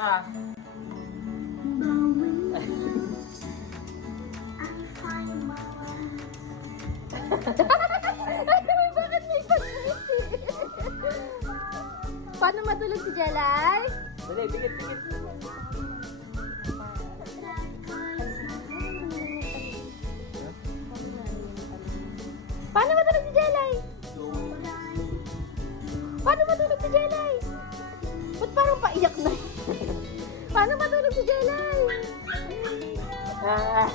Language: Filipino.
Ah. Bakit may pag-ngiti? Paano matulog si Jelay? Dali, pikit. Paano matulog si Jelay? Paano matulog si Jelay? Ba't parang paiyak na? Paano matulog si Jelay? Ah.